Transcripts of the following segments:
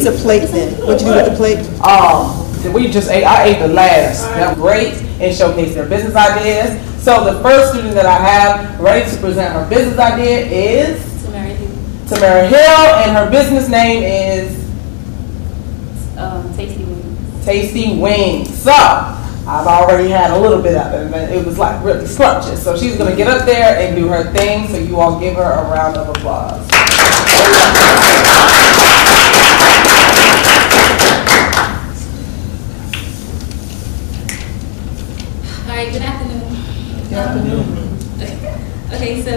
It's a plate then. What'd you do with the plate? I ate the last. They're great and showcase their business ideas. So the first student that I have ready to present her business idea is Tamara Hill, and her business name is Tasty Wings. Tasty Wings. So I've already had a little bit of it, and it was like really scrumptious. So she's gonna get up there and do her thing. So you all give her a round of applause. Alright, good afternoon. Good afternoon. Okay, so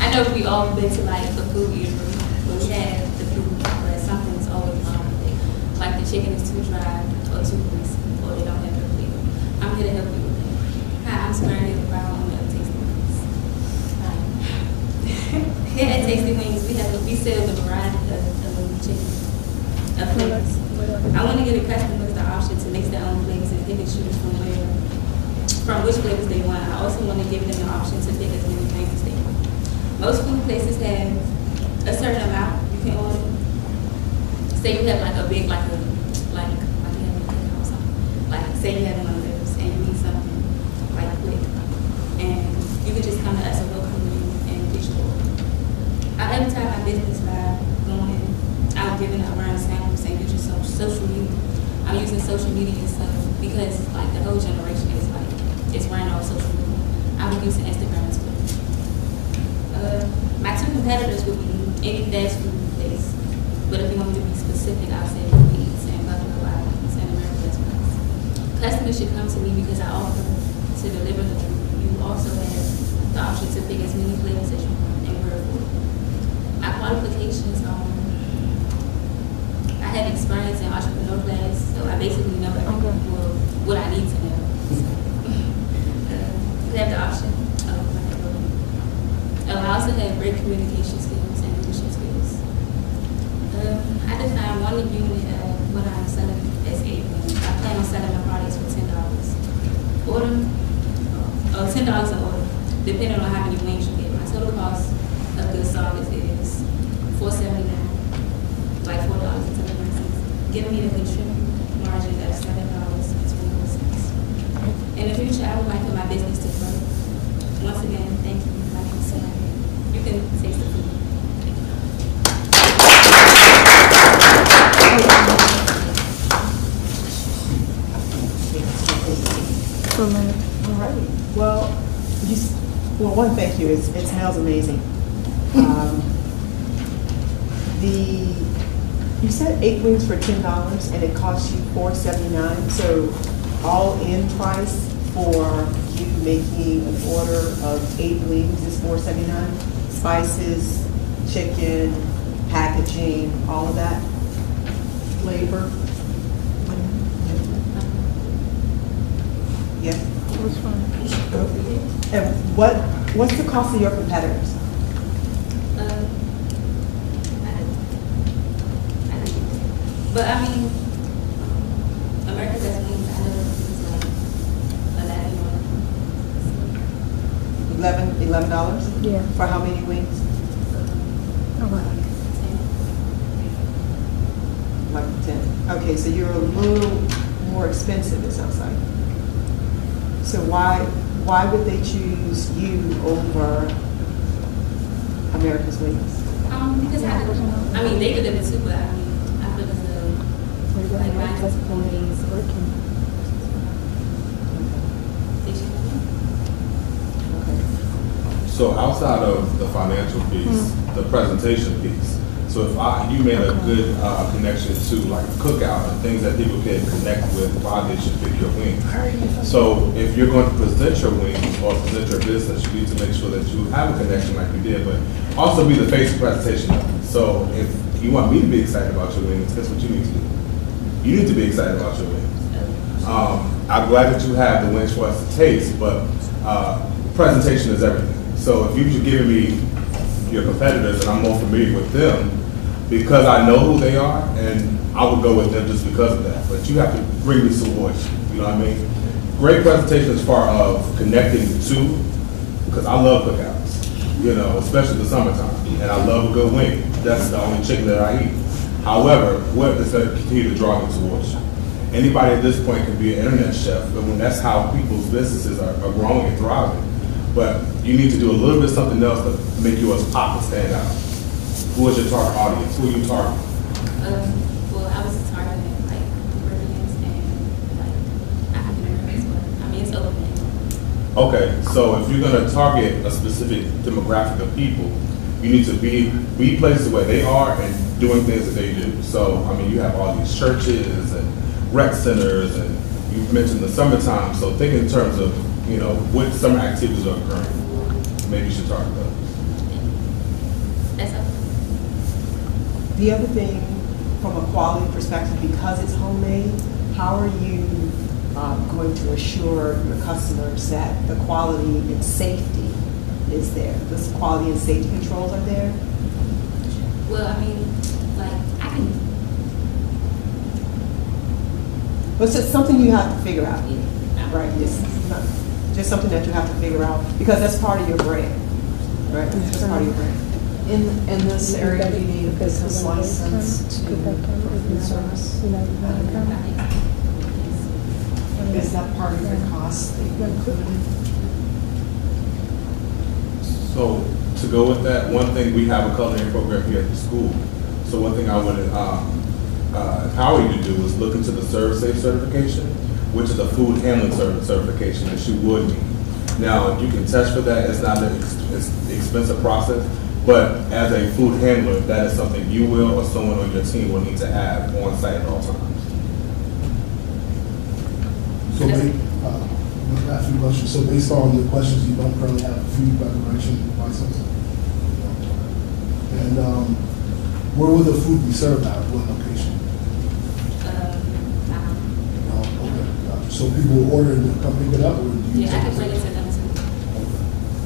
I know we all been to like the food usually, but we have the food, but something's always wrong with it. Like the chicken is too dry or too greasy, or they don't have the flavor. I'm here to help you with that. Hi, I'm Samara Hill, on the Tasty Wings. Here at Tasty Wings, we sell the variety of chicken flavors. I want to give the customers the option to mix their own flavors and pick and choose from which flavors they want. I also want to give them the option to pick as many things as they want. Most food places have a certain amount you can order. Say you have like a big, like you have a cookout or something. Like say you have one of those and you need something like quick, and you can just come to us and we'll come in and get your order. I advertise my business by going out giving around samples and using social media. I'm using social media and stuff because like the whole generation is like it's running off social media. I'm using Instagram and Twitter. My two competitors would be any fast food place, but if you want me to be specific, I'll say Uber Eats and Ballou and American Express. Customers should come to me because I offer to deliver the food. You also have the option to pick as many flavors as you want and we're affordable. My qualifications are I have experience in entrepreneur class, so I basically know everything what I need to know. You have the option. I also have great communication skills and leadership skills. I define one unit of what I'm selling as 8 wings. I plan on selling my products for $10. $10 an order, depending on how many wings you get. My total cost of goods sold is $4.79, like $4.79, giving me the contribute margin of $7.21. In the future, I would like for my business to grow. Once again, thank you. My name is Samara. You can taste the food. All right. Well, one, thank you. It smells amazing. You said 8 wings for $10, and it costs you $4.79. So, all in price for you making an order of 8 wings is $4.79. Spices, chicken, packaging, all of that, flavor. Yeah. Which one? And what's the cost of your competitors? But I mean, America's Best Wings, I know it's like $11? Yeah. For how many wings? Like 10. Okay, so you're a little more expensive, it sounds like. So why would they choose you over America's Wings? Because I mean, they could have been too, but I mean, I feel as though like my testimony is working. So outside of the financial piece, the presentation piece, so if you made a good connection to like a cookout and things that people can connect with, why they should pick your wings. So if you're going to present your wings or present your business, you need to make sure that you have a connection like you did, but also be the face of presentation of it. So if you want me to be excited about your wings, that's what you need to do. You need to be excited about your wings. I'm glad that you have the wings for us to taste, but presentation is everything. So if you've given me your competitors and I'm more familiar with them, because I know who they are, and I would go with them just because of that. But you have to bring me some voice, you know what I mean? Great presentation as far as connecting the two, because I love cookouts, you know, especially the summertime. And I love a good wing. That's the only chicken that I eat. However, what is going to continue to draw them towards you? Anybody at this point can be an internet chef, but when that's how people's businesses are growing and thriving. But you need to do a little bit something else to make yours pop and stand out. Who is your target audience? Who are you targeting? Well, I was targeting like Caribbeans and like African Americans, but I mean it's open. Okay, so if you're going to target a specific demographic of people, you need to be places where they are and doing things that they do. So, I mean, you have all these churches and rec centers, and you mentioned the summertime. So think in terms of, you know, what summer activities are occurring. Maybe you should target those. That's up. The other thing, from a quality perspective, because it's homemade, how are you going to assure your customers that the quality and safety is there? The quality and safety controls are there? Well, I mean, like, I can. But it's just something you have to figure out, right? It's not just something that you have to figure out because that's part of your brand, right? It's just part of your brand. In this area, do you need a business license to food service? Is that part of your cost that you included? So to go with that, one thing, we have a culinary program here at the school. So one thing I would empower you to do is look into the ServSafe certification, which is a food handling certification that you would need. Now, you can test for that. It's not an expensive process, but as a food handler, that is something you will or someone on your team will need to have on site at all times. So, ask you a question. So, based on the questions, you don't currently have a food preparation license, and where will the food be served at? What location? Okay. So people will order and come pick it up, or do you? Yeah, I can bring it to them too. Okay.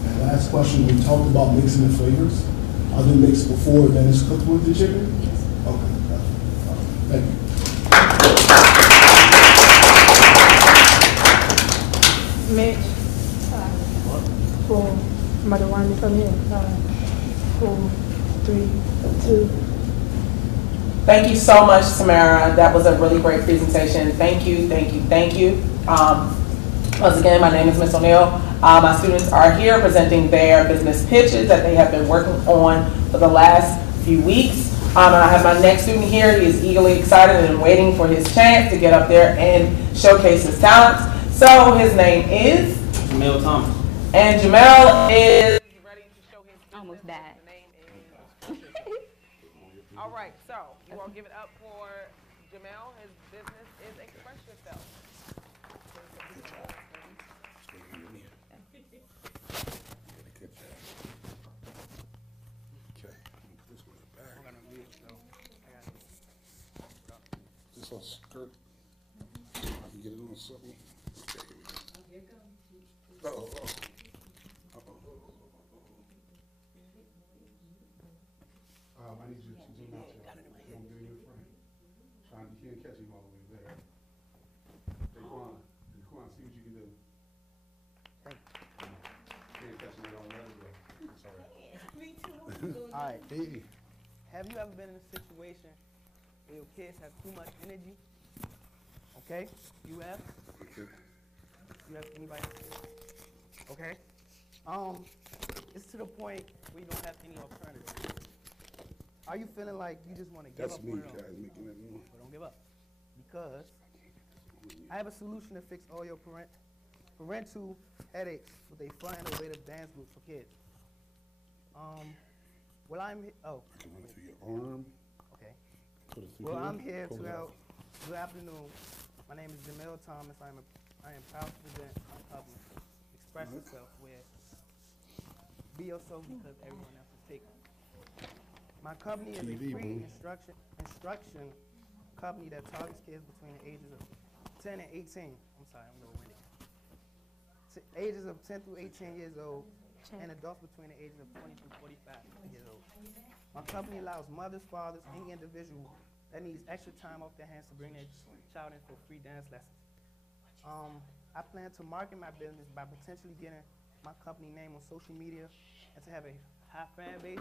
And last question: we talked about mixing the flavors. Are they mixed before then it's cooked with the chicken? Yes. Okay. Thank you. Mitch, for Madawani from here, 4, 3, 2. Thank you so much, Tamara. That was a really great presentation. Thank you, thank you, thank you. Once again, my name is Ms. O'Neill. My students are here presenting their business pitches that they have been working on for the last few weeks. And I have my next student here. He is eagerly excited and waiting for his chance to get up there and showcase his talents. So his name is? Jamel Thomas. And Jamel is ready to show his business. Almost died. The name is. All right, so you all give it up for Jamel. His business is Express Yourself. This on skirt. I can get it on something. Okay, here we go. I need you to zoom out there. Don't get in your frame. You can't catch him all the way there. Daquan, see what you can do. Can't catch him all the way there. It's all right. Me too. All right. Hey. Have you ever been in a situation where your kids have too much energy? Okay, you have? Okay. You have anybody? Okay. It's to the point where you don't have any alternative. Are you feeling like you just want to give That's up me, on it? guys, making that noise. But don't give up. Because I have a solution to fix all your parental headaches with a fun and innovative dance group for kids. Well, I'm here. Oh. I can run it through your arm. Okay. Put it through Well, here, I'm here pull to it help. out. Good afternoon. My name is Jamel Thomas. I am proud to present my company, Express Yourself, where be yourself because everyone else is taken. My company is a TV, free boo. instruction company that targets kids between the ages of 10 and 18. I'm sorry, I'm a little windy. Ages of 10 through 18 years old, and adults between the ages of 20 through 45 years old. My company allows mothers, fathers, any individual that needs extra time off their hands to bring their child in for free dance lessons. I plan to market my business by potentially getting my company name on social media and to have a high fan base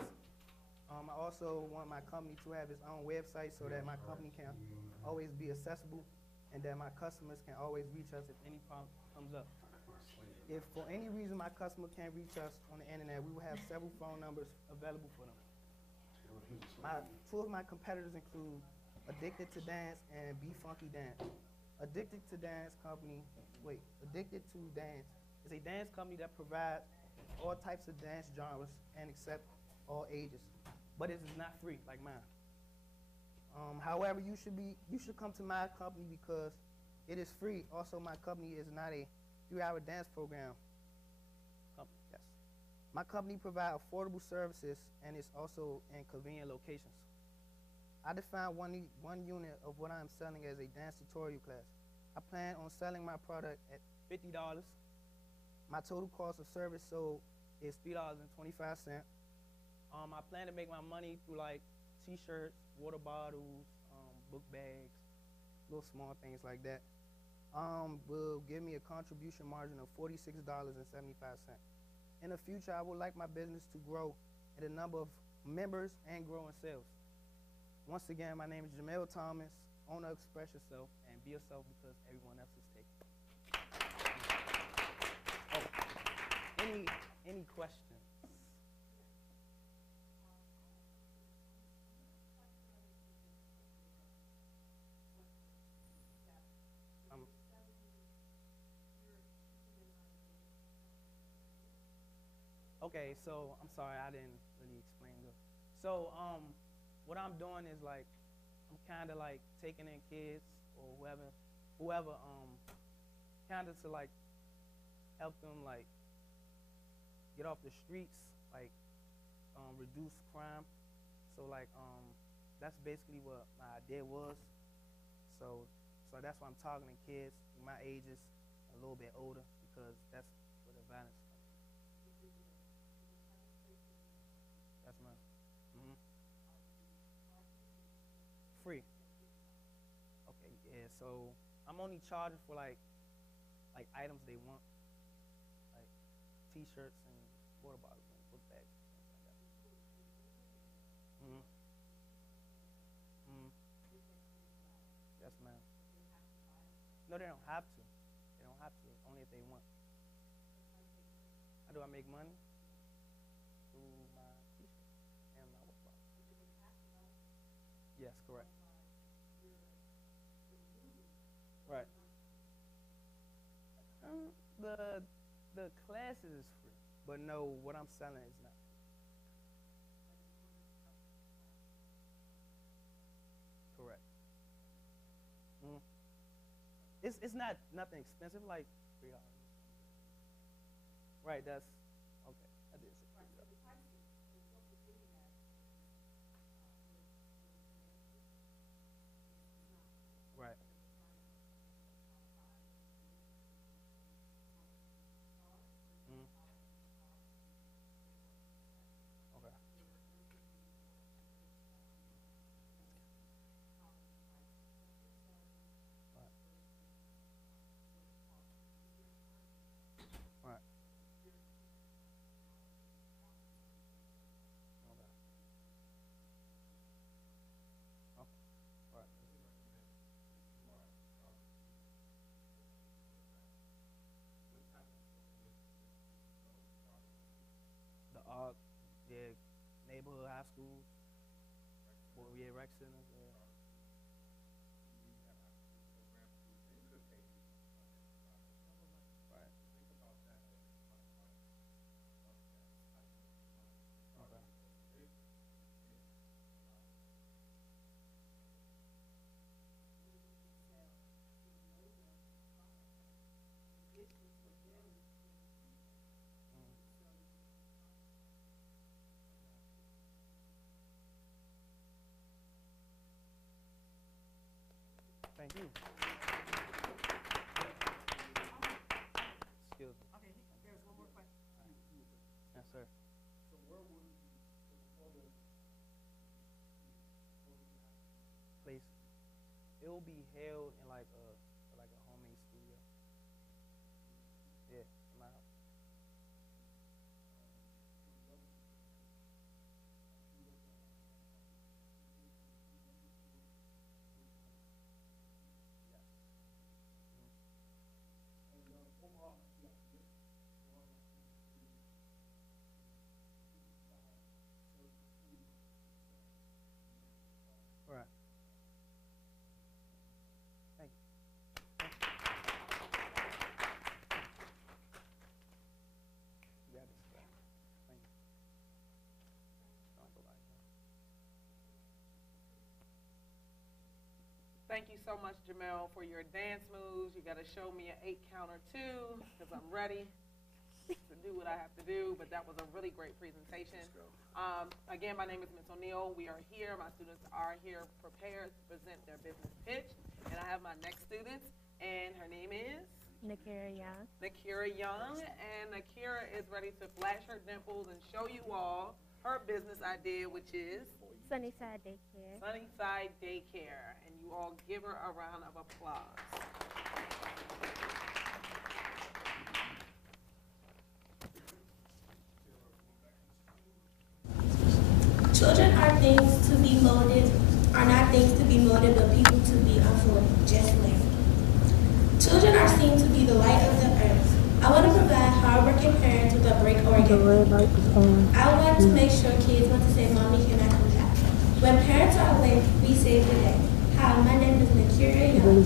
I also want my company to have its own website so that my company can always be accessible and that my customers can always reach us if any problem comes up. If for any reason my customer can't reach us on the internet, we will have several phone numbers available for them. Two of my competitors include Addicted to Dance and Be Funky Dance. Addicted to Dance is a dance company that provides all types of dance genres and accept all ages, but it is not free like mine. However, you should come to my company because it is free. Also, my company is not a 3-hour dance program company. Yes. My company provides affordable services and is also in convenient locations. I define one unit of what I'm selling as a dance tutorial class. I plan on selling my product at $50. My total cost of service sold is $3.25. I plan to make my money through like t-shirts, water bottles, book bags, little small things like that. Will give me a contribution margin of $46.75. In the future, I would like my business to grow in the number of members and grow in sales. Once again, my name is Jamel Thomas, owner of Express Yourself, and be yourself because everyone else is taken. Oh, any questions? Okay, so I'm sorry, I didn't really explain good. So what I'm doing is like, I'm kind of like taking in kids or whoever, kind of to like help them like get off the streets, like reduce crime. So like that's basically what my idea was. So that's why I'm talking to kids my ages, a little bit older, because that's where the violence comes. That's mine. Free. Okay, yeah, so I'm only charging for like items they want, like t-shirts and water bottles and book bags and things like that. Yes, ma'am. No, they don't have to. They don't have to, only if they want. How do I make money? Through my t-shirt and my water bottle. Yes, correct. Right. The classes is free, but no, what I'm selling is not. Correct. It's not nothing expensive, like $3. Right. That's okay. I did say $3. Right. Okay. Right. Right. Okay. Oh. Right. The yeah, neighborhood high schools. Well, yeah, rec centers. Yeah. Right. Okay. Thank you. Excuse me. Okay, there's one more question. Yes, sir. So where would Place. It will be held in like a homemade studio. Yeah, in my house. thank you so much, Jamel, for your dance moves. You got to show me an 8 counter too, because I'm ready to do what I have to do. But that was a really great presentation. Again, my name is Ms. O'Neill. We are here. My students are here prepared to present their business pitch. And I have my next student, and her name is? Nakira Young. Nakira Young. And Nakira is ready to flash her dimples and show you all her business idea, which is? Sunnyside Daycare. Sunnyside Daycare. And you all give her a round of applause. Children are things to be molded, are not things to be molded, but people to be unfolded, just like. Children are seen to be the light of the earth. I want to provide hardworking parents with a break organ. I want to make sure kids want to say, Mommy, can I come back? When parents are away, we save the day. Hi, my name is Nakira Young.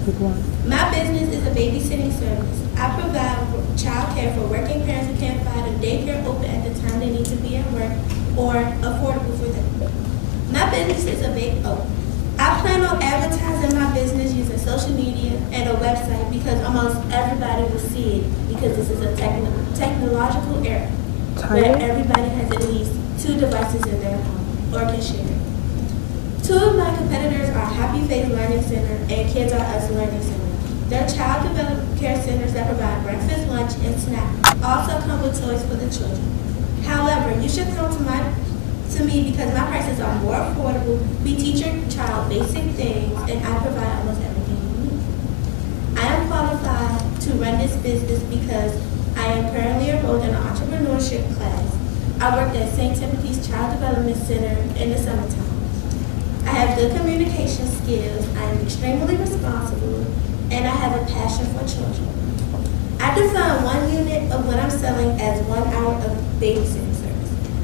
My business is a babysitting service. I provide child care for working parents who can't find a daycare open at the time they need to be at work or affordable for them. My business is a big I plan on advertising my business using social media and a website because almost everybody will see it because this is a technological era where everybody has at least 2 devices in their home or can share it. 2 of my competitors are Happy Face Learning Center and Kids Are Us Learning Center. They're child development care centers that provide breakfast, lunch, and snacks. Also come with toys for the children. However, you should come to me because my prices are more affordable. We teach your child basic things, and I provide almost everything you need. I am qualified to run this business because I am currently enrolled in an entrepreneurship class. I worked at St. Timothy's Child Development Center in the summertime. I have good communication skills. I am extremely responsible, and I have a passion for children. I define 1 unit of what I'm selling as 1 hour of babysitting service.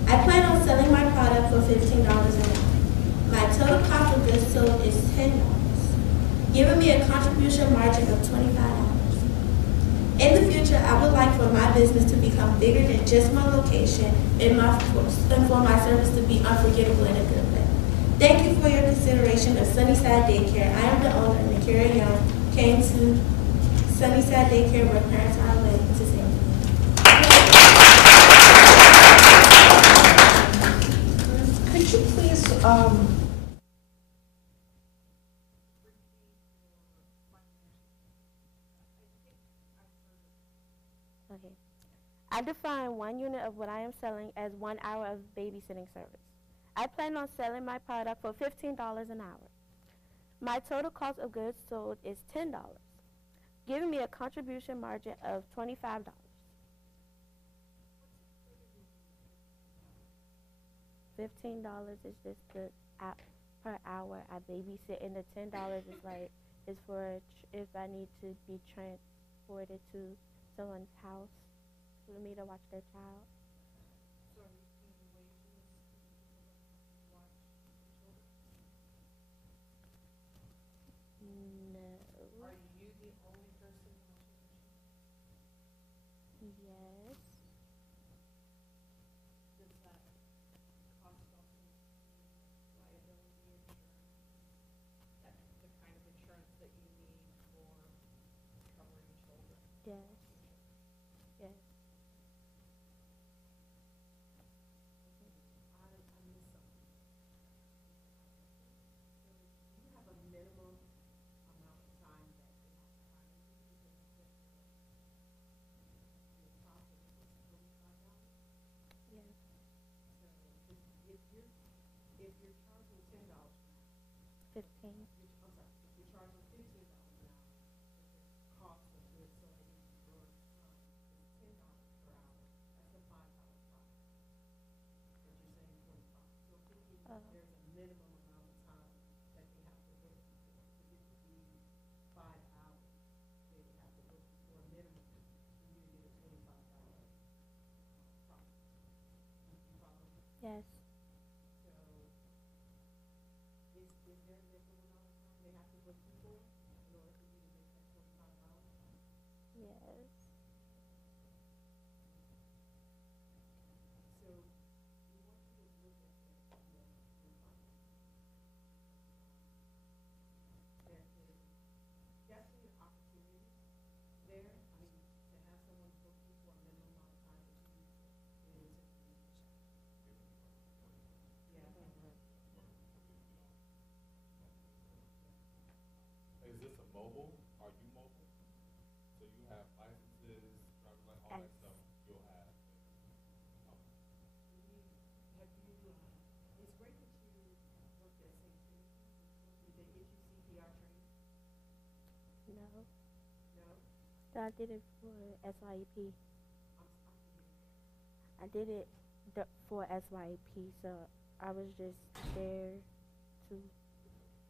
I plan on selling my product for $15 an hour. My total cost of goods sold is $10, giving me a contribution margin of $25. In the future, I would like for my business to become bigger than just my location and for my service to be unforgettable in a good way. Thank you for your consideration of Sunnyside Daycare. I am the owner, Nakira Young, came to Sunnyside Daycare where parents are away to save me. Could you please, Okay. I define 1 unit of what I am selling as 1 hour of babysitting service. I plan on selling my product for $15 an hour. My total cost of goods sold is $10, giving me a contribution margin of $25. $15 is just the app per hour I babysit, and the $10 is like is for if I need to be transported to someone's house for me to watch their child. No. Are you the only person watching the show? Yes. Does that cost also liability insurance? That's the kind of insurance that you need for covering children? Yes. Yes. I missed something. So you have a minimum amount of time that you have to hire you because your profit was $45. Yes. So if you're charging $10 an hour, 15. I'm sorry, if you're charging $15 an hour, the cost of goods sold in your time is $10 per hour. That's a $5 profit. But you're saying 45. So there's a minimum amount of time that they have to work for. If it could be 5 hours, they would have to work for a minimum for you to get a $25 profit. You follow me? Yes. So is there a minimum amount of time they have to book you for in order for you to make that $25? Yes. So we want you to look at your finances. There is So I did it for SYEP. I did it for SYEP, so I was just there to,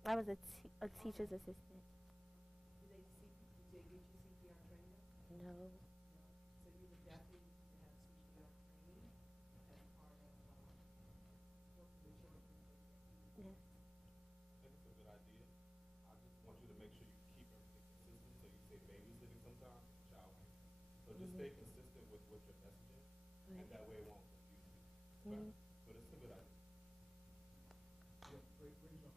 I was a teacher's assistant. Did they get you CPR training? No. So you would definitely need to have CPR training as part of working with children. Yeah. I think it's a good idea. I just want you to make sure you keep everything consistent. So you say babysitting sometimes, child. So just stay consistent with what your messaging, and that way it won't confuse you. Okay? But it's a good idea. Yeah, great job. I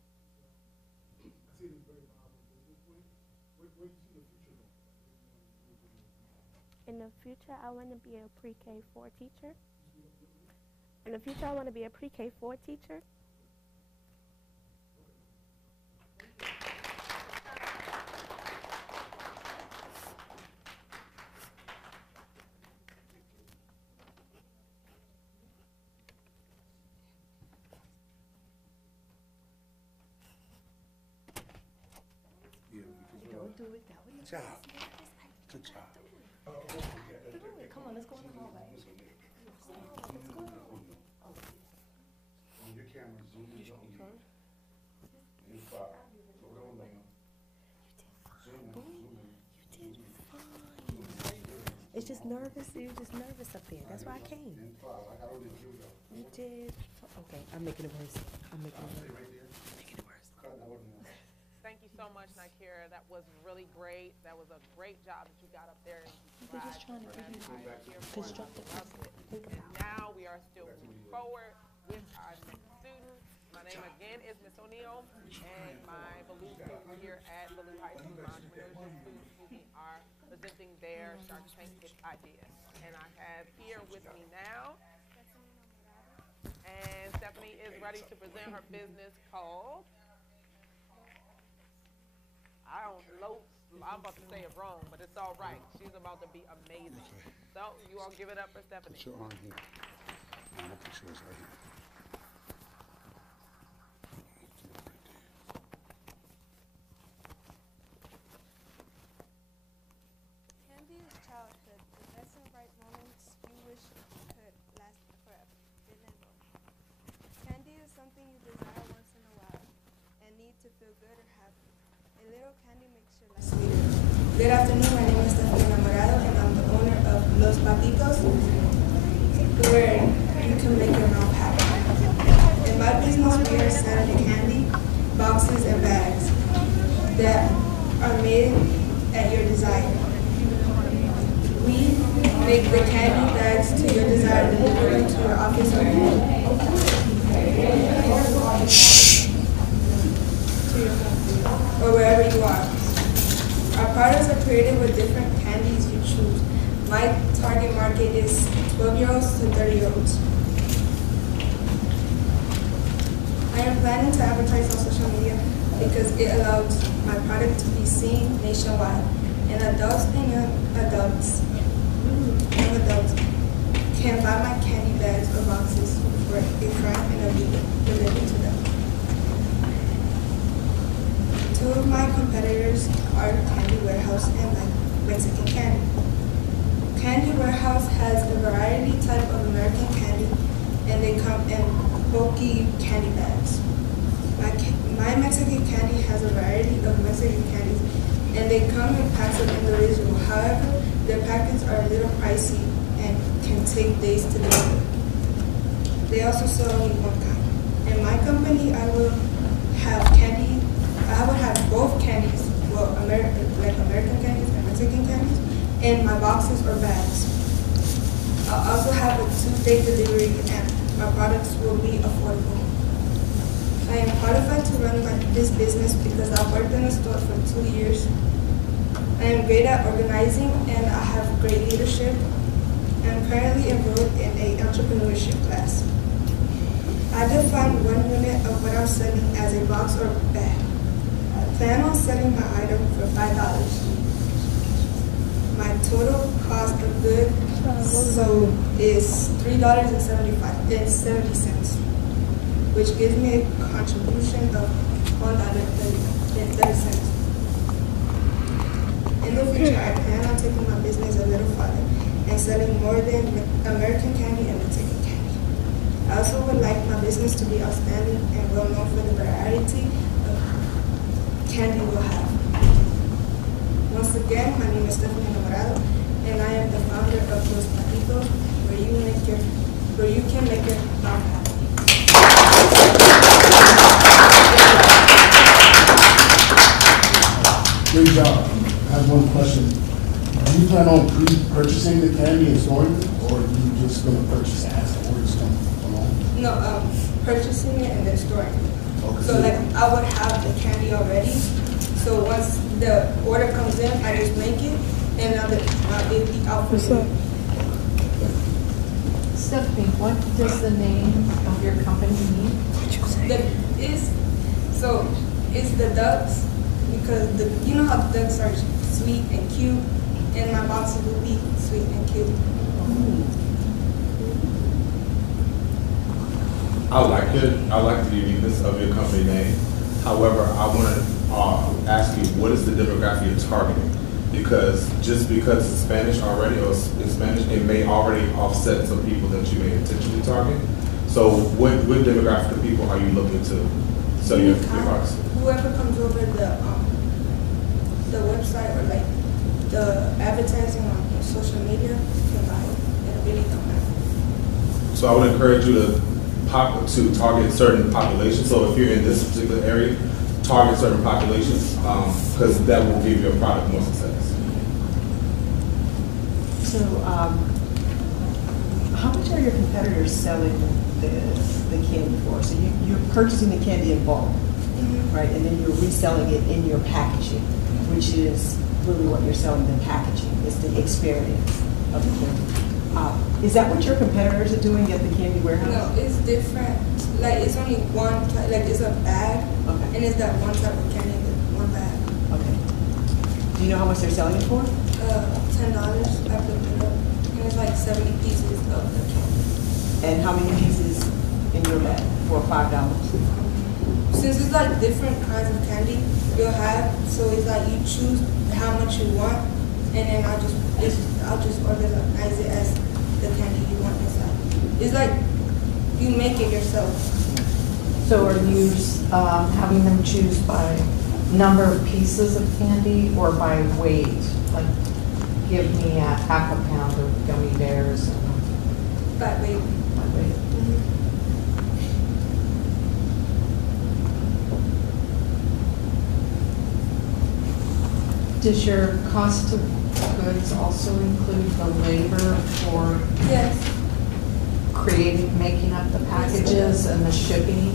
see it as very viable business point. Where do you see the future going? In the future, I want to be a pre-K 4 teacher. In the future, I want to be a pre-K 4 teacher. Don't do it that way. Good job. Good job. Come on, let's go in the hallway. Your camera zoom in on you. You fire. Go down now. Zoom in. It's just nervous. You're just nervous up there. That's why I came. Then fire. Like I don't need you though. You did. Okay, I'm making it worse. I'm making it Stay worse. right there. Making it worse. Cut that one now. Thank you so much, Nikira. That was really great. That was a great job that you got up there. And They're just trying to give you constructive think And about. now we are still moving forward with our next student. My name again is Miss O'Neill, and my Ballou students here at Ballou High School, my entrepreneurship students, are presenting their Shark Tank pitch ideas. And I have here with me now, and Stephanie is ready to present her business called, I'm about to say it wrong, but it's all right. She's about to be amazing. So you all give it up for Stephanie. Put your arm here. I'm gonna put yours right here. Candy is childhood, the best and bright moments you wish could last forever. Candy is something you desire once in a while and need to feel good or happy. A little candy makes your life sweeter. Good afternoon, my name is Stephanie Enamorado, and I'm the owner of Los Papitos, where you can make your mouth happy. In my business, we are selling candy, boxes, and bags that are made at your desire. We make the candy bags to your desire, deliver them to your office or home. Or wherever you are. Our products are created with different candies you choose. My target market is 12-year-olds to 30-year-olds. I am planning to advertise on social media because it allows my product to be seen nationwide, and adults and young adults can buy my candy bags or boxes for a friend and a video delivered to them. Two of my competitors are Candy Warehouse and Mexican Candy. Candy Warehouse has a variety type of American candy, and they come in bulky candy bags. My Mexican Candy has a variety of Mexican candies, and they come in packs of individual. However, their packets are a little pricey and can take days to deliver. They also sell only one kind. In my company, I will have both candies, well, American candies and Mexican candies, in my boxes or bags. I'll also have a 2-day delivery, and my products will be affordable. I am qualified to run this business because I've worked in the store for 2 years. I am great at organizing, and I have great leadership. I am currently enrolled in an entrepreneurship class. I define 1 unit of what I'm selling as a box or bag. I plan on selling my item for $5. My total cost of goods sold is $3.70, which gives me a contribution of $1.30. In the future, I plan on taking my business a little farther and selling more than American candy and Mexican candy. I also would like my business to be outstanding and well known for the variety of candy we'll have. Once again, my name is Stephanie Enamorado, and I am the founder of Los Patitos, where you can make your mouth happy. Great job. I have one question. Do you plan on pre-purchasing the candy and storing it, or are you just going to purchase it as the orders come along? No, purchasing it and then storing it. Okay. So like I would have the candy already. So once the order comes in, I just make it, and it'll be out for you. Stephanie, what does the name of your company mean? It's the ducks, because you know how ducks are sweet and cute, and my boxes will be sweet and cute. I like the uniqueness of your company name. However, I want to ask you, what is the demographic you're targeting? Because just because it's Spanish already, or it's Spanish, it may already offset some people that you may intentionally target. So what demographic of people are you looking to sell your products? Whoever comes over the website or like the advertising on social media can buy it. It really don't matter. So I would encourage you to target certain populations. So if you're in this particular area, target certain populations, because that will give your product more success. So, how much are your competitors selling the candy for? So you're purchasing the candy in bulk, right? And then you're reselling it in your packaging, which is really what you're selling, the packaging. It's the experience of the candy. Is that what your competitors are doing at the candy warehouse? No, it's different. Like it's only one type, like it's a bag, okay. And it's that one type of candy with one bag. Okay. Do you know how much they're selling it for? $10. I looked it up, and it's like 70 pieces of the candy. And how many pieces in your bag for $5? Since it's like different kinds of candy you'll have, so it's like you choose how much you want, and then I'll just organize it as the candy you want inside. It's like you make it yourself. So are you having them choose by number of pieces of candy or by weight? Like, give me a half a pound of gummy bears. By weight. By weight. Does your cost of goods also include the labor for making up the packages and the shipping?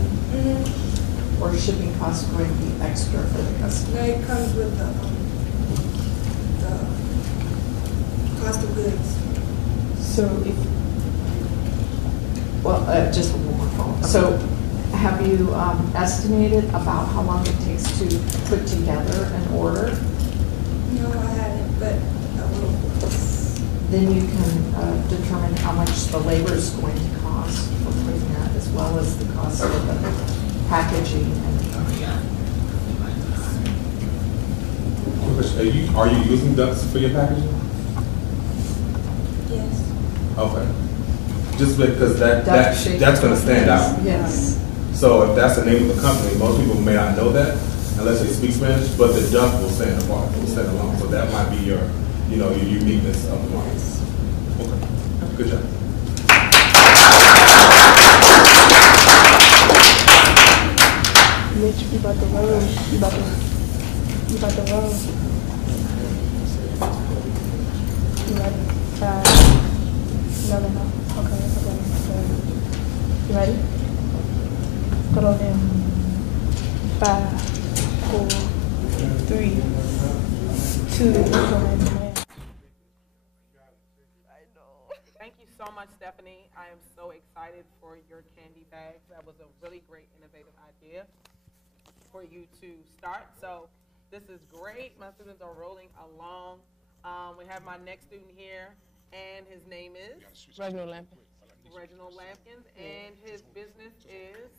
Or shipping costs going to be extra for the customer? No, it comes with the cost of goods. So just one more follow-up. Okay. So have you estimated about how long it takes to put together an order? No, I haven't, but I will. Then you can determine how much the labor is going to cost for putting that, as well as the cost of the packaging. Are you using ducks for your packaging? Yes. Okay. Just because that's going to stand out. Yes. So if that's the name of the company, most people may not know that unless they speak Spanish, but the duck will stand apart, will stand alone. So that might be your uniqueness of the market. Okay. Good job. Mitch, you about to roll. You about to roll. You ready? No. Okay. You ready? Put on in 5, 4, 3, 2, Thank you so much, Stephanie. I am so excited for your candy bags. That was a really great, innovative idea for you to start. So this is great. My students are rolling along. We have my next student here, and his name is? Reginald Lampkins. Reginald Lampkins, and his business is?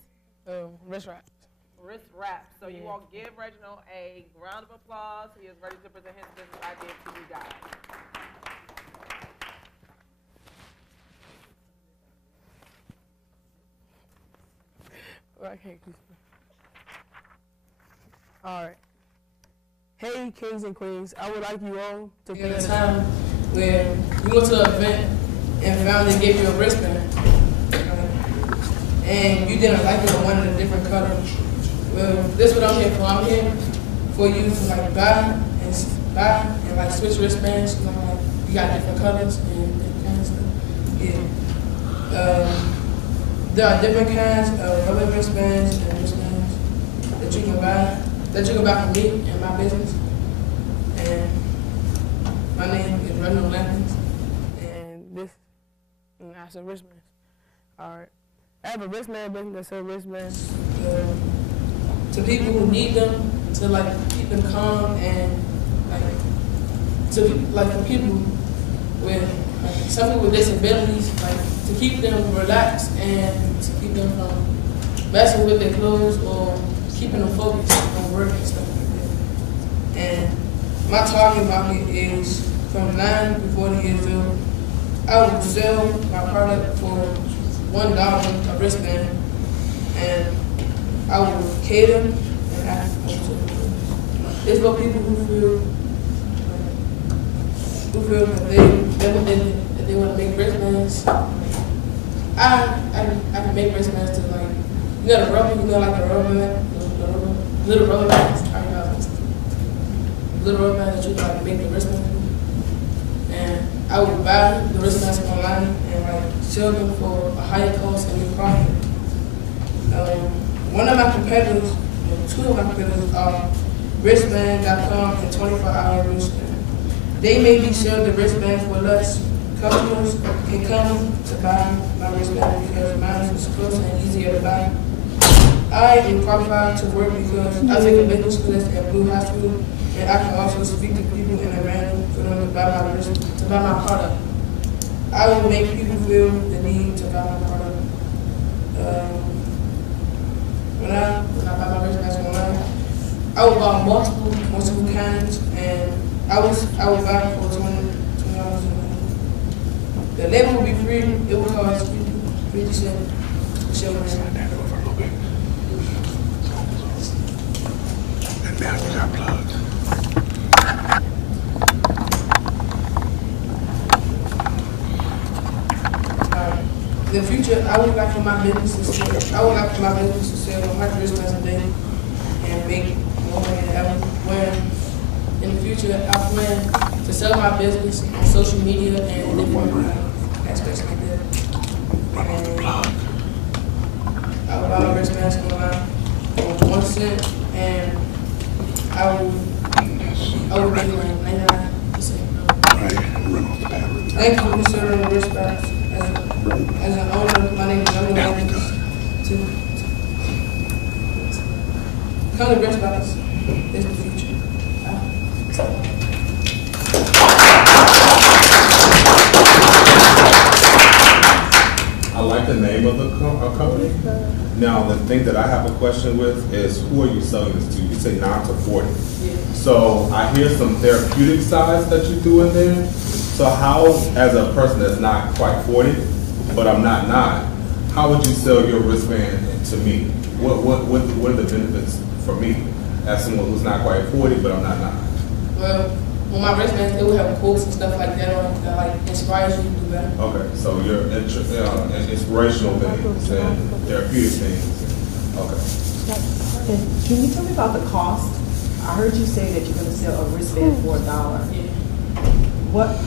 Wrist wrap. Wrist wrap. So you all give Reginald a round of applause. He is ready to present his business idea to you guys. Right here. All right. Hey, kings and queens, I would like you all to think of a time where you went to an event and found they gave you a wristband, and you didn't like it or wanted a different color. Well, this is what I'm here for. I'm here for you to like buy and like switch wristbands. You know, like you got different colors and different kinds of stuff. Yeah. There are different kinds of rubber wristbands and wristbands that you can buy from me and my business. And my name is Reginald Lampins. And this, and I have some wristbands. All right. I have a wristband business that sells wristbands to people who need them, to like keep them calm, and like for people with some people with disabilities, like to keep them relaxed and to keep them from messing with their clothes or keeping them focused on work and stuff like that. And my target market is from 9 to 40 years old. I will sell my product for $1 a wristband, and I will cater and act. It's for people who feel that they want to make wristbands. I can make wristbands to like, you know the rubber, you know like the rubber band, little rubber bands, little rubber bands that you can like make the wristbands with. And I would buy the wristbands online and like sell them for a higher cost and make profit. One of my competitors, two of my competitors are wristband.com and 24-hour wristband. They may be selling the wristbands for less. Customers can come to buy my wristband because mine is close and easier to buy. I am qualified to work because I take a business class at Ballou High School, and I can also speak to people in Atlanta for them to buy my product. I will make people feel the need to buy my product. When I buy my wristbands online, I will buy multiple kinds, and I will buy for $20. The label will be free. It will cost 50 cents. And now you got plugged. In the future, I would like for my business to sell 100 wristbands a day and make more money than ever. When in the future, I plan to sell my business on social media and different aspects like that. And I will buy my wristbands online for 1 cent, and I will make like 99%. Thank you for selling the wristbands. As an owner, my name is Reginald Lampins. Come to wristbands is the future. I like the name of the company. Now, the thing that I have a question with is, who are you selling this to? You say 9 to 40. Yeah. So I hear some therapeutic sides that you do in there. So how, as a person that's not quite 40, but I'm not 9, how would you sell your wristband to me? What are the benefits for me as someone who's not quite 40, but I'm not 9? Well, on my wristbands, they will have quotes and stuff like that on it that like inspires you to do better. Okay, so you're inspirational things and therapeutic things. Okay. And can you tell me about the cost? I heard you say that you're going to sell a wristband for $1. Yeah.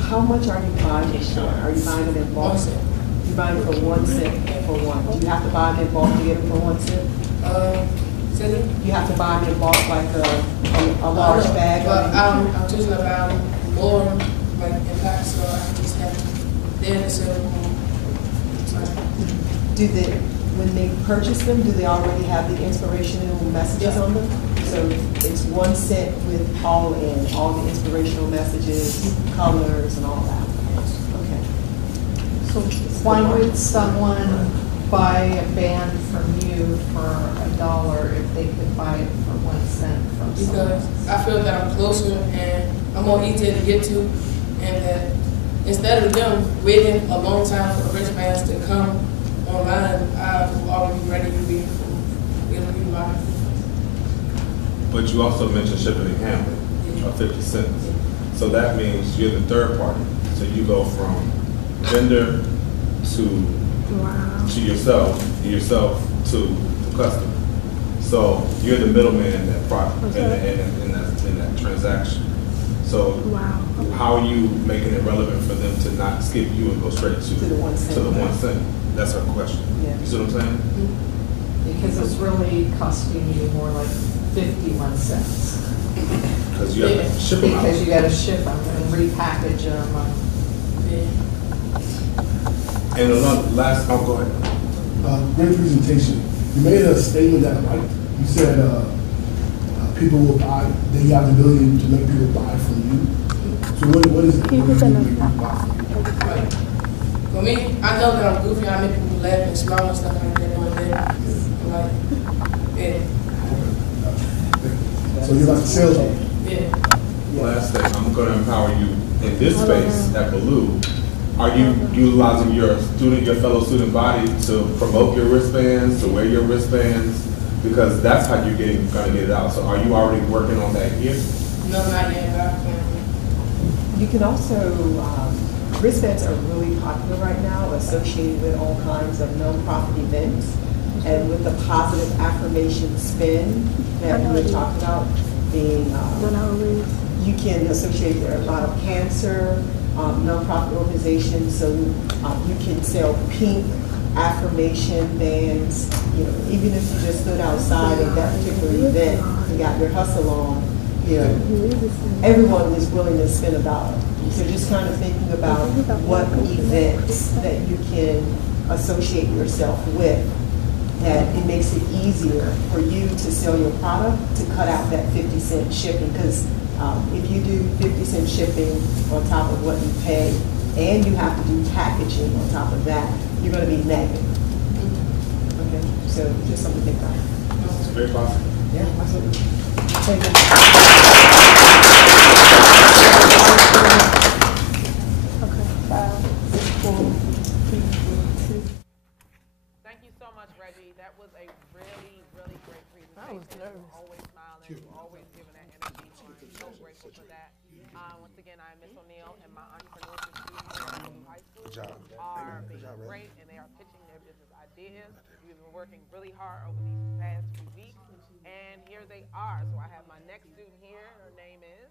How much are you buying it for? Are you buying it in bulk? 1 cent. You're buying it for 1 cent for one. Do you have to buy them in bulk to get them for 1 cent? You have to buy them in bulk, like a large bag? But I'm choosing to buy more like in packs, so I can just have them to sell more. When they purchase them, do they already have the inspirational messages on them? So it's 1 cent with all the inspirational messages, colors, and all that. Okay. So why would someone buy a band from you for $1 if they could buy it for 1 cent from someone else? Because I feel that I'm closer and I'm more easier to get to, and that instead of them waiting a long time for the wristbands to come online, I will already be ready to be. But you also mentioned shipping and handling of 50 cents. So that means you're the third party. So you go from vendor to yourself, and yourself to the customer. So you're the middleman in that product, in that transaction. So how are you making it relevant for them to not skip you and go straight to the 1 cent? To the 1 cent. That's her question. Yeah. You see what I'm saying? Because it's really costing you more like 51 cents. Because you have to ship them out. Because you got to ship them and repackage them. And another last, go ahead. Great presentation. You made a statement that I liked. You said people will buy, they have the ability to make people buy from you. So what is it? What do you make people buy from you? Right. For me, I know that I'm goofy. I make people laugh and smile and stuff like that in my day. Like, yeah. So you're like a salesman? Yeah. Last thing, I'm going to empower you in this space at Ballou. Are you utilizing your fellow student body to promote your wristbands, to wear your wristbands? Because that's how you're going to get it out. So are you already working on that here? No, not yet. You can also, wristbands are really popular right now, associated with all kinds of nonprofit events. And with the positive affirmation spin that we were talking about, being, you can associate there a lot of cancer, nonprofit organizations, so you can sell pink affirmation bands. You know, even if you just stood outside at that particular event and got your hustle on, you know, everyone is willing to spend $1. So just kind of thinking about what events that you can associate yourself with, that it makes it easier for you to sell your product, to cut out that 50-cent shipping. Because if you do 50-cent shipping on top of what you pay, and you have to do packaging on top of that, you're going to be negative. Okay, so just something to think about. It's very possible. Yeah, absolutely. Thank you. Thank you so much, Reggie. That was a really, really great presentation. I was nervous. Always smiling, always giving that energy. So grateful for that. Once again, I'm Miss O'Neill, and my entrepreneurship students here at Ballou High School are being great, and they are pitching their business ideas. We've been working really hard over these past few weeks, and here they are. So I have my next student here. Her name is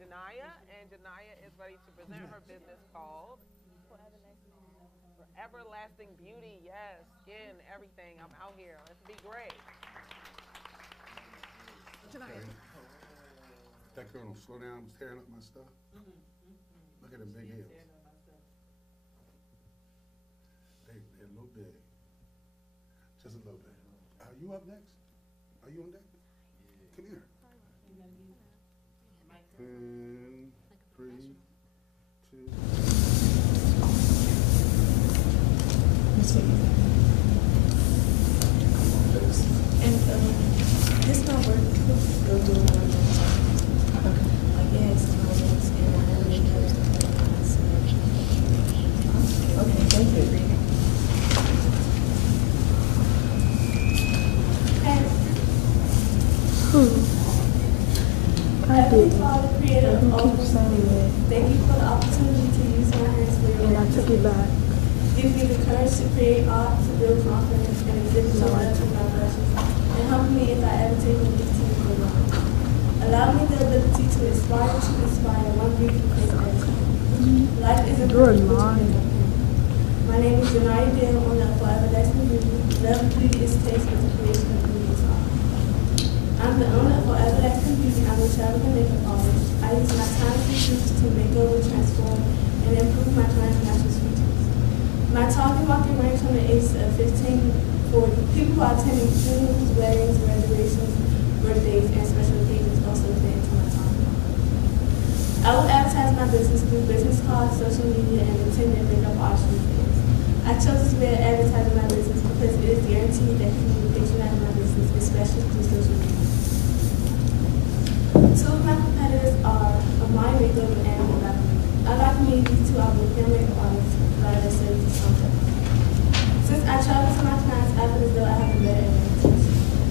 Janaya, and Janaya is ready to present her business called Everlasting Beauty. Yes, skin, everything. I'm out here. Let's be great. That girl don't slow down, was tearing up my stuff. Look at them big heels. They're a little big. Just a little bit. Are you up next? Are you on deck? Come here. And 3, 2. And this not work. Go do it one more time. Like, yes, and I really know Okay, thank you. Thank you for the opportunity to use my hands for your And I took it back. Give me the courage to create art, to build confidence, and exhibit so much in my brushes. And help me if I ever take a leap to the wrong. Allow me the ability to inspire one beautiful face at a time. Life is a good mind. My name is Janaya Dale, owner of Everlasting Beauty. Love beauty is taste with the creation of beauty is art. I'm the owner of Everlasting Beauty. I'm a traveling makeup artist. I use my talented tools to make over, transform, and improve my clients' natural features. My target market range from the ages of 15 to 40. People who are attending funerals, weddings, graduations, birthdays, and special occasions also fit into my target market. I will advertise my business through business cards, social media, and attendant makeup artist events. I chose this way of advertising my business because it is guaranteed that people will patronize my business, especially through social media. Two of my competitors are Amari Makeup and Ballou. Unlike me, these two are both makeup artists, but I serve to something. Since I travel to my clients, I feel as though I have a better advantage.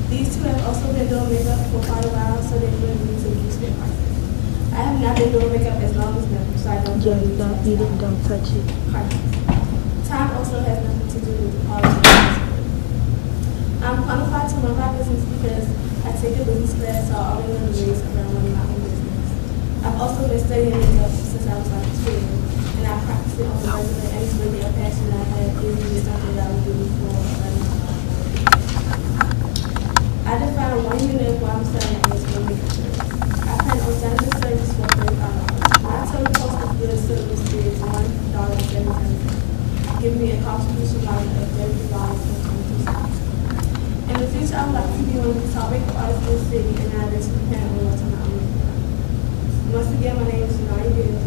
These two have also been doing makeup for for quite a while, so they really need to reduce their prices. I have not been doing makeup as long as them, so I don't Yes, don't touch it. Time also has nothing to do with the quality of the business. I'm qualified to run my business because I take a business class, so I already know the ways around running my own business. I've also been studying makeup since I was like 12, and I practice it on the regular, and it's really a passion I have. It's really something that I would do for a living. I define one unit of what I'm selling as one makeup service. I plan on selling the service for $35. My total cost of goods service is $1.77, giving me a contribution margin of $33.22. In the future, I would like to be one of the top makeup artists in the city, and I eventually plan on launching my own makeup. Once again, my name is Janari Gill.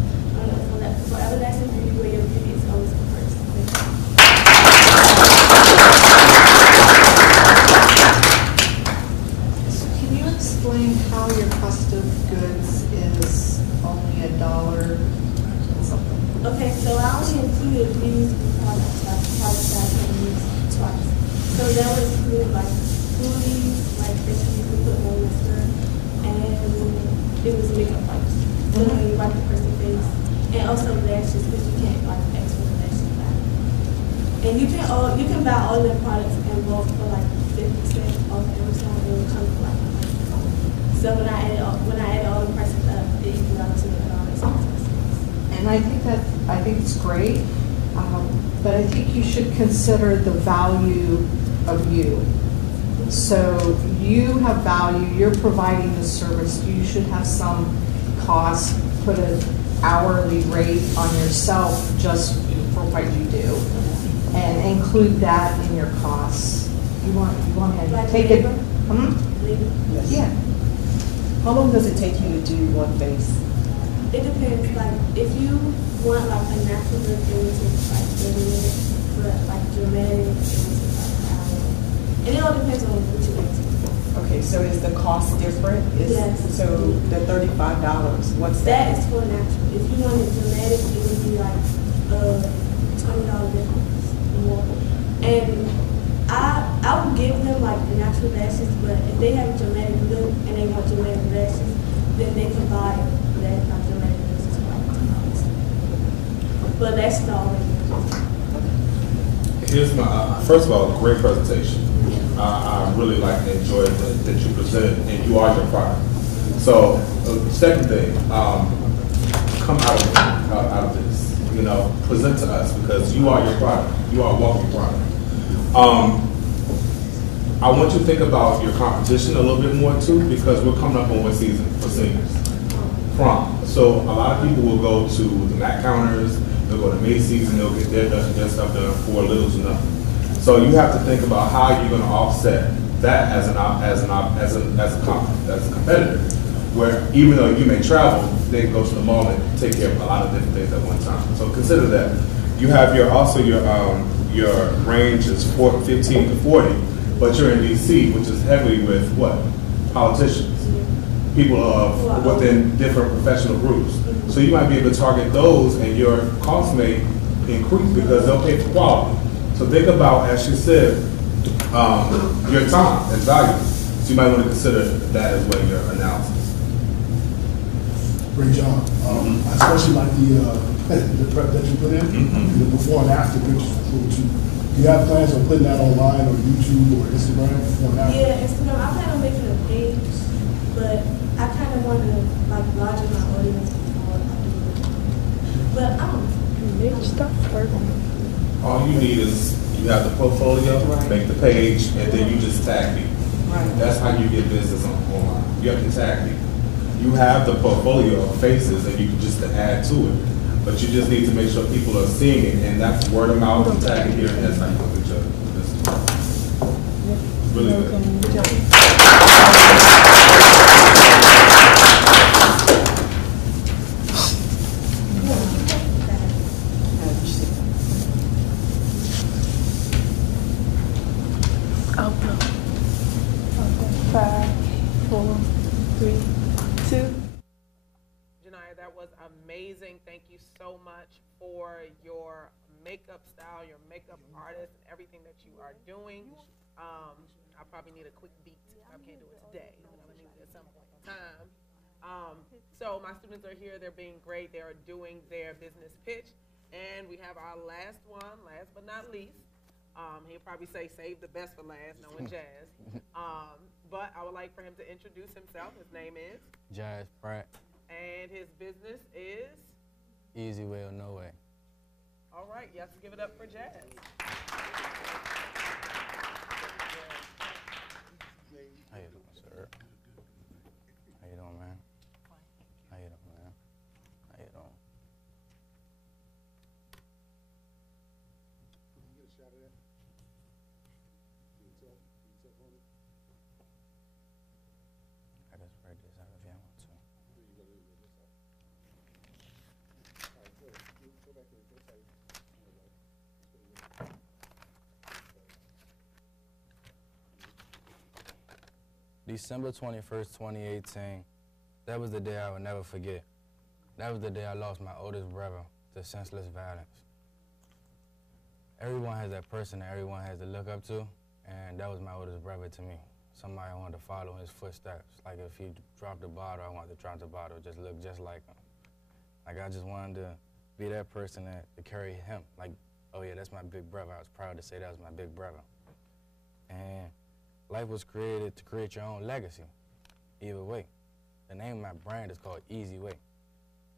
For Everlasting Beauty, where your beauty is always the first. Can you explain how your cost of goods is only $1 and something? Okay, so I only included these products, like products that I can use twice. So that would include like foodies, like that you can put on your skin, and it was makeup wipes. So when you wipe the person's face, and also lashes, because you can't like X for the lashes back. And you can buy all the products in bulk for like 50% off Amazon, and it will come for like $100. So when I added all the prices up, it equaled out to $1.66. And I think it's great, but I think you should consider the value of you. So you have value, you're providing the service, you should have some cost, put an hourly rate on yourself just for what you do, and include that in your costs. You want to take it? Yes. Yeah. How long does it take you to do one face? It depends. Like if you want like a natural look, it would take like 30 minutes, but like dramatic, it would take like an hour. And it all depends on what you want. Okay, so is the cost different? Yes. So the $35, what's That is for natural. If you want it dramatic, it would be like $20 difference more. And I would give them like the natural lashes, but if they have a dramatic look and they want dramatic lashes, then they can buy that like dramatic lashes for like $10. But that's the only. Here's my, first of all, great presentation. I really like and enjoyed that you presented, and you are your product. So, second thing, come out of this, present to us, because you are your product. You are a walking product. I want you to think about your competition a little bit more too, because we're coming up on what season for seniors? Prom. So a lot of people will go to the Mac counters, they'll go to Macy's, and they'll get their stuff done for little to nothing. So you have to think about how you're going to offset that as a competitor, where even though you may travel, they can go to the mall and take care of a lot of different things at one time. So consider that. You have your range is 15 to 40, but you're in DC, which is heavily with what? Politicians, people of within different professional groups. So you might be able to target those, and your costs may increase because they'll pay for quality. So think about, as she said, your time and value. So you might want to consider that as well in your analysis. Great job. I especially like the prep that you put in, the before and after pictures are cool too. Do you have plans on putting that online or YouTube or Instagram before and after? Yeah, Instagram. I plan on making a page, but I kind of want to like larger my audience before I do it. But I don't know. All you need is you have the portfolio, make the page, and then you just tag people. Right. That's how you get business online. You have to tag people. You have the portfolio of faces, and you can just add to it. But you just need to make sure people are seeing it, and that's word of mouth and tagging here, and that's how you help each other. Really good. Amazing. Thank you so much for your makeup style, your makeup artist, and everything that you are doing. I probably need a quick beat. I can't do it today, but I'm gonna need this some point in time. So my students are here, they're being great, they are doing their business pitch, and we have our last one, last but not least. He'll probably say save the best for last, knowing Jazz. But I would like for him to introduce himself. His name is? Jazz Pratt. And his business is? Easy Way or No Way. All right, yes, give it up for Jazz. How you doing, sir? How you doing, man? How you doing, man? How you doing? Can you get a shot of that? Can you tell on it? I just spread this out if y'all want to. There you go, this out. All right, good. Go back there, go tight. December 21st, 2018, that was the day I would never forget. That was the day I lost my oldest brother to senseless violence. Everyone has that person that everyone has to look up to, and that was my oldest brother to me. Somebody I wanted to follow in his footsteps. Like if he dropped the bottle, I wanted to drop the bottle, just look just like him. Like I just wanted to be that person to carry him. Like, oh yeah, that's my big brother. I was proud to say that was my big brother. And life was created to create your own legacy, either way. The name of my brand is called Easy Way.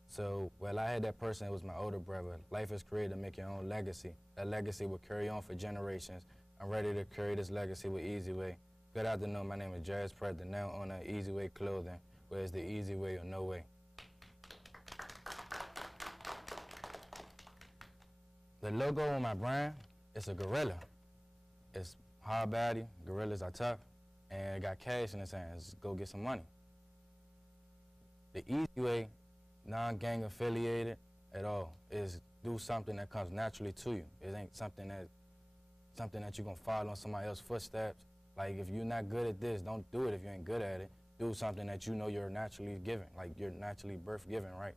So, while I had that person, it was my older brother. Life is created to make your own legacy. That legacy will carry on for generations. I'm ready to carry this legacy with Easy Way. Good afternoon, my name is Jazz Pratt, the now owner of Easy Way Clothing, where it's the easy way or no way. The logo on my brand, it's a gorilla. It's hard body, gorillas are tough, and it got cash in its hands. Go get some money. The easy way, non-gang affiliated at all, is do something that comes naturally to you. It ain't something that you're gonna follow in somebody else's footsteps. Like if you're not good at this, don't do it if you ain't good at it. Do something that you know you're naturally given, like you're naturally birth given, right?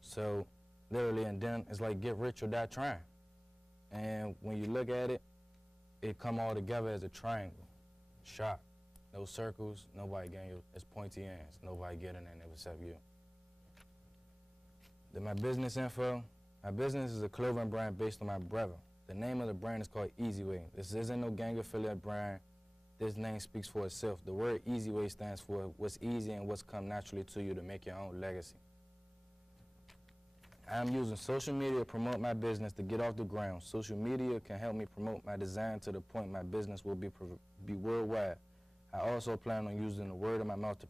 So literally, and then it's like get rich or die trying. And when you look at it, it come all together as a triangle, sharp. No circles, nobody getting you. It's pointy ends, nobody getting in it except you. Then my business info, my business is a clothing brand based on my brother. The name of the brand is called Easy Way. This isn't no gang affiliate brand. This name speaks for itself. The word Easy Way stands for what's easy and what's come naturally to you to make your own legacy. I'm using social media to promote my business to get off the ground. Social media can help me promote my design to the point my business will be worldwide. I also plan on using the word of my mouth to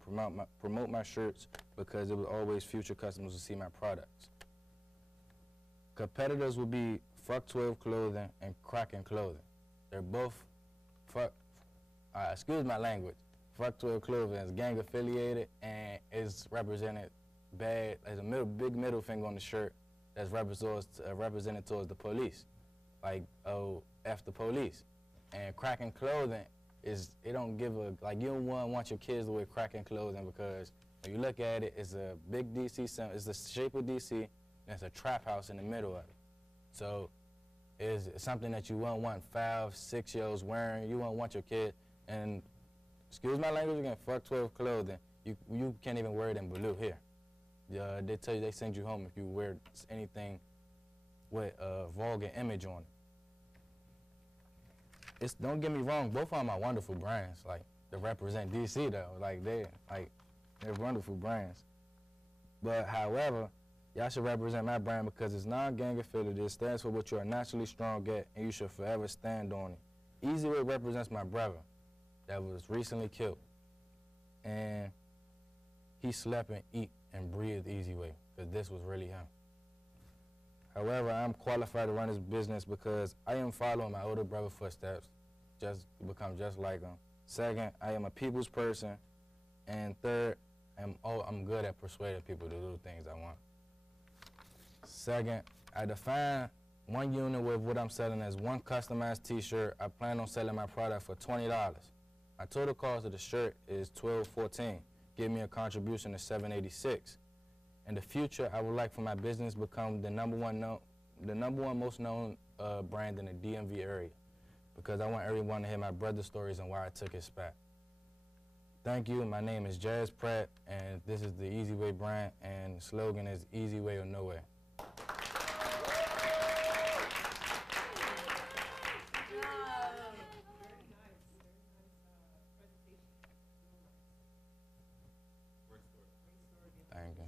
promote my shirts because it will always future customers to see my products. Competitors will be Fuck 12 Clothing and Kraken Clothing. They're both excuse my language. Fuck 12 Clothing is gang affiliated and is represented bad. There's a big middle finger on the shirt that's represented towards the police. Like, oh, F the police. And Kraken Clothing is, it don't give a, like you don't want your kids to wear Kraken clothing because when you look at it, it's a big DC symbol, it's the shape of DC, and it's a trap house in the middle of it. So it's something that you won't want 5, 6-year-olds wearing, you won't want your kid, and excuse my language again, fuck 12 Clothing, you can't even wear it in Ballou here. They tell you, they send you home if you wear anything with a vulgar image on it. Don't get me wrong, both of them are wonderful brands, like, to represent DC though, like they're wonderful brands. But however, y'all should represent my brand because it's non-gang affiliated, it stands for what you are naturally strong at, and you should forever stand on it. Easy Way represents my brother that was recently killed. And he slept and eat and breathed Easy Way, because this was really him. However, I'm qualified to run this business because I am following my older brother's footsteps, just to become just like him. Second, I am a people's person. And third, I'm good at persuading people to do things I want. Second, I define one unit with what I'm selling as one customized t-shirt. I plan on selling my product for $20. My total cost of the shirt is $12.14. Give me a contribution of $7.86. In the future, I would like for my business to become the number one most known brand in the DMV area, because I want everyone to hear my brother's stories and why I took his spot. Thank you. My name is Jazz Pratt, and this is the Easy Way brand, and the slogan is Easy Way or No Way. Thank you.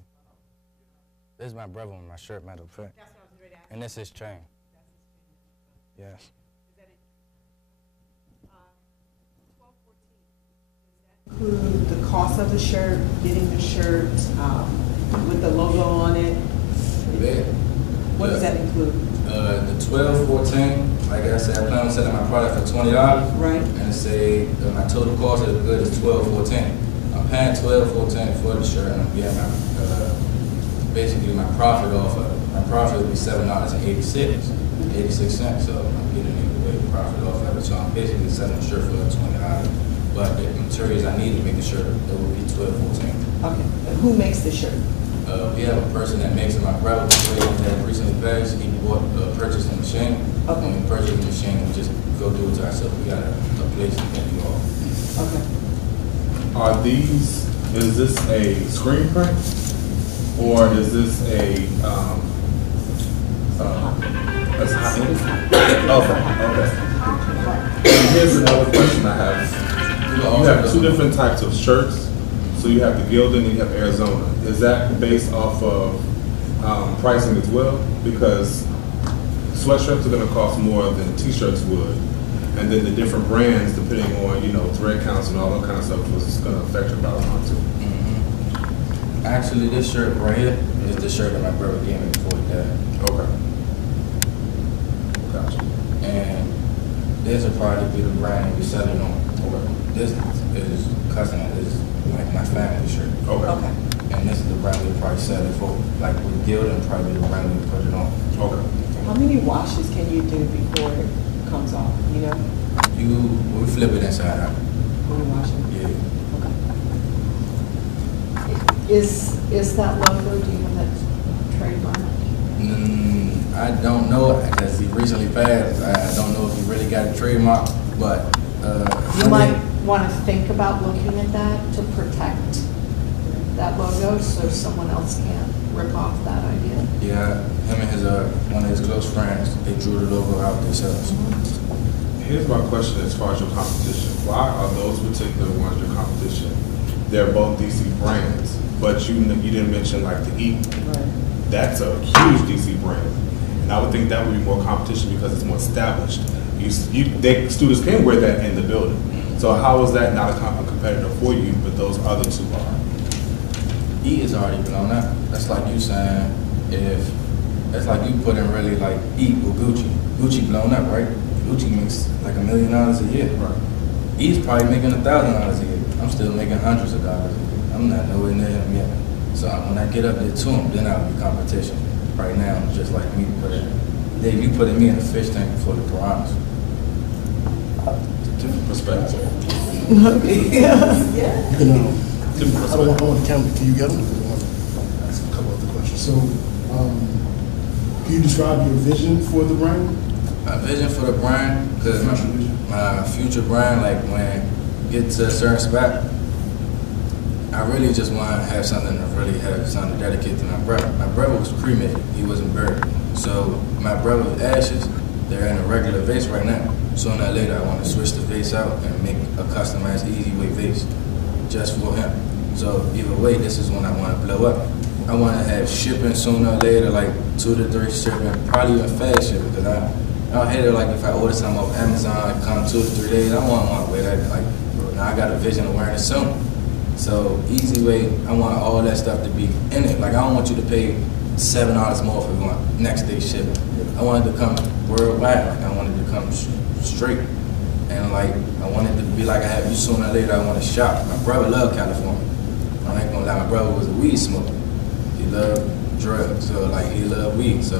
This is my brother with my shirt, matter of fact. And this is his chain. Yes. Include the cost of the shirt, getting the shirt with the logo on it? What does that include? The 1214, like I said, I plan on selling my product for $20. Right. And say my total cost of the good is $1214. I'm paying $1214 for the shirt, and I'm getting my basically my profit off of it. My profit would be $7.86. So I'm getting a profit off of it. So I'm basically selling the shirt for $20. But the materials I need to make the shirt, it would be $1214. Okay. And who makes the shirt? We have a person that makes it. My brother that recently passed. He purchased a machine. Okay. When we purchased the machine, we just go do it to ourselves. We got a place that can do all. Okay. Are these, is this a screen print? Or is this a hot ink? Okay. And here's another question I have. You have two different types of shirts. So you have the Gildan and you have Arizona. Is that based off of pricing as well? Because sweatshirts are going to cost more than t-shirts would. And then the different brands, depending on, you know, thread counts and all that kind of stuff, was going to affect your bottom line too. Actually, this shirt right here is the shirt that my brother gave me before he died. Okay. Gotcha. And this will probably be the brand that we selling on. Okay. This is cousin, is like my family shirt. Okay. Okay. And this is the brand we'll probably sell it for. Like with Gildan, probably the brand we put it on. Okay. How many washes can you do before it comes off, you know? We flip it inside out. When you wash it? Yeah. Is that logo, do you have that trademark? I don't know it because he recently passed. I don't know if he really got a trademark, but You might want to think about looking at that to protect that logo so someone else can't rip off that idea. Yeah, him and his one of his close friends, they drew the logo out themselves. Here's my question as far as your competition. Why are those particular ones your competition? They're both DC brands, but you didn't mention like the E. Right. That's a huge DC brand. And I would think that would be more competition because it's more established. Students can wear that in the building. So how is that not a competitor for you, but those other two are? E is already blown up. That's like you saying that's like you put in really like E with Gucci. Gucci blown up, right? Gucci makes like $1 million a year. Right. E's probably making $1,000 a year. I'm still making hundreds of dollars a year. I'm not nowhere near him yet. So when I get up there to him, then I'll be competition. Right now, it's just like me you putting me in a fish tank for the piranhas. Different perspective. Yeah. You can, I don't want to count it. Can you get them? I want to ask a couple other questions. So, can you describe your vision for the brand? My vision for the brand, because my future brand, like when I get to a certain spot, I really just want to have something to really have something to dedicate to my brother. My brother was cremated. He wasn't buried. So my brother's ashes, they're in a regular vase right now. Sooner or later, I want to switch the vase out and make a customized Easy Way vase just for him. So either way, this is when I want to blow up. I want to have shipping sooner or later, like 2 to 3 shipping, probably even fast shipping, because I don't hate it like if I order something off Amazon, it comes 2 to 3 days. I want to wear that. Like now I got a vision of wearing it soon. So Easy Way, I want all that stuff to be in it. Like I don't want you to pay $7 more for one next day shipping. I want it to come worldwide. Like I want it to come straight. And like I want it to be like I have you sooner or later. I want to shop. My brother loved California. I ain't gonna lie, my brother was a weed smoker. He loved drugs, so like he loved weed. So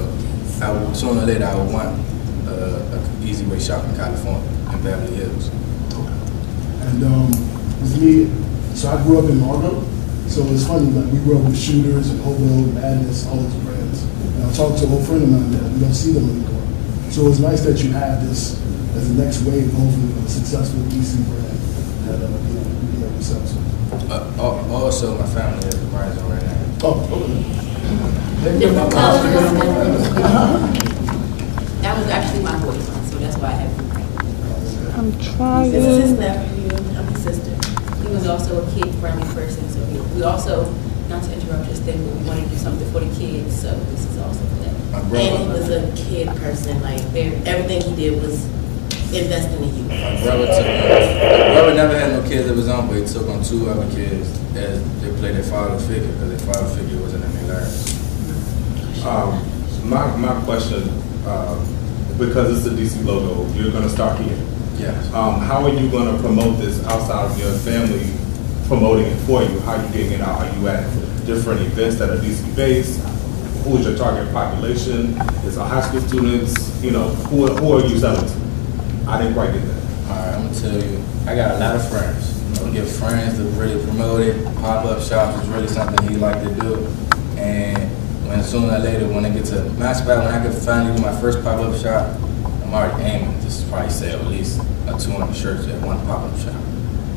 sooner or later I would want an Easy Way shop in California, in Beverly Hills. And with me, so I grew up in Margo. So it's funny, like we grew up with Shooters and Hobo, Madness, all those brands. And I talked to an old friend of mine that we don't see them anymore. So it's nice that you have this as the next wave, hopefully a successful DC brand that we can yourselves? Also, my family is rising right now. Oh, okay. Different colors. That was actually my boyfriend, so that's why I have. I'm trying. This is his nephew. I'm his sister. He was also a kid-friendly person, so we also, not to interrupt his thing, but we want to do something for the kids, so this is also for that. And he was a kid person, like everything he did was invest in the youth. My brother never had no kids of his own, but he took on 2 other kids as they played their father figure, because their father figure wasn't in their lives. My question, because it's the DC logo, you're going to start here. Yes. How are you going to promote this outside of your family promoting it for you? How are you getting it out? Are you at different events that are DC based? Who is your target population? Is it high school students? You know, who are you selling to? I didn't quite get that. All right, I'm gonna tell you, I got a lot of friends. You know, get friends to really promote it. Pop-up shops is really something he like to do. And when sooner or later, when I get to my spot, when I can finally do my first pop-up shop, I'm already aiming to probably sell at least 200 shirts at one pop-up shop.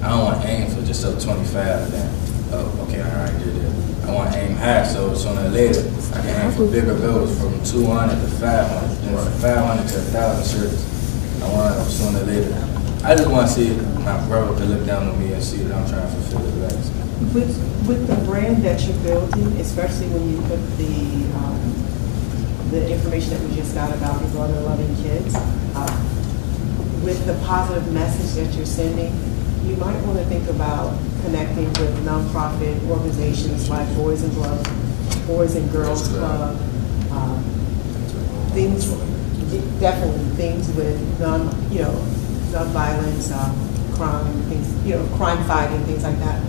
I don't want to aim for just sell 25 and then, oh, okay, I already did it. I want to aim high, so sooner or later, I can aim for bigger goals from 200 to 500, then from 500 to 1,000 shirts. I want to sooner or later. I just want to see my brother to look down on me and see that I'm trying to fulfill his legacy. With the brand that you're building, especially when you put the information that we just got about your brother loving kids, with the positive message that you're sending, you might want to think about connecting with nonprofit organizations like Boys and Girls Club, things, definitely things with nonviolence, crime, things, crime fighting, things like that.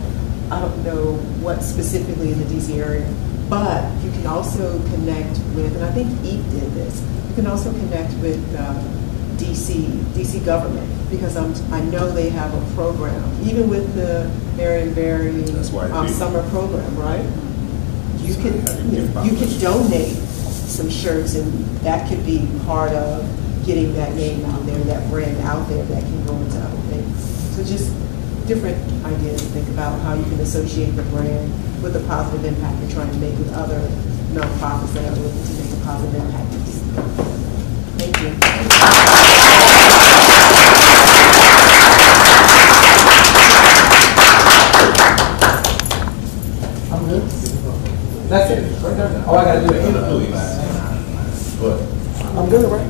I don't know what specifically in the DC area, but you can also connect with, and I think EAP did this, you can also connect with DC government, because I know they have a program, even with the Marion Berry summer program, right? You can donate some shirts, and that could be part of getting that name out there, that brand out there that can go into other things. So just different ideas to think about how you can associate the brand with the positive impact you're trying to make with other nonprofits that are looking to make a positive impact. Thank you. I'm good. That's it. Oh, I gotta do it. I'm good, right?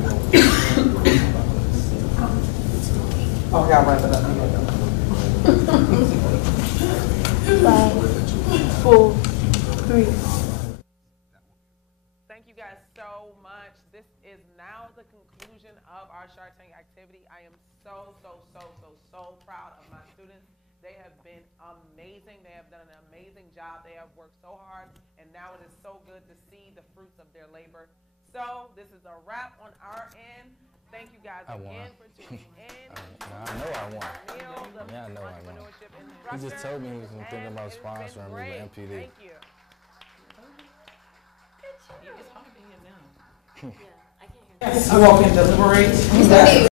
Oh, I gotta wrap it up. 5, 4, 3. Thank you guys so much. This is now the conclusion of our Shark Tank activity. I am so proud of my students. They have been amazing. They have done an amazing job. They have worked so hard, and now it is so good to see the fruits of their labor. So this is a wrap on our end. Thank you guys again for tuning in. I know I won. Yeah, I know I won. He just told me he was thinking about sponsoring me with MPD. Thank you. It's hard to hear now. You all can deliberate.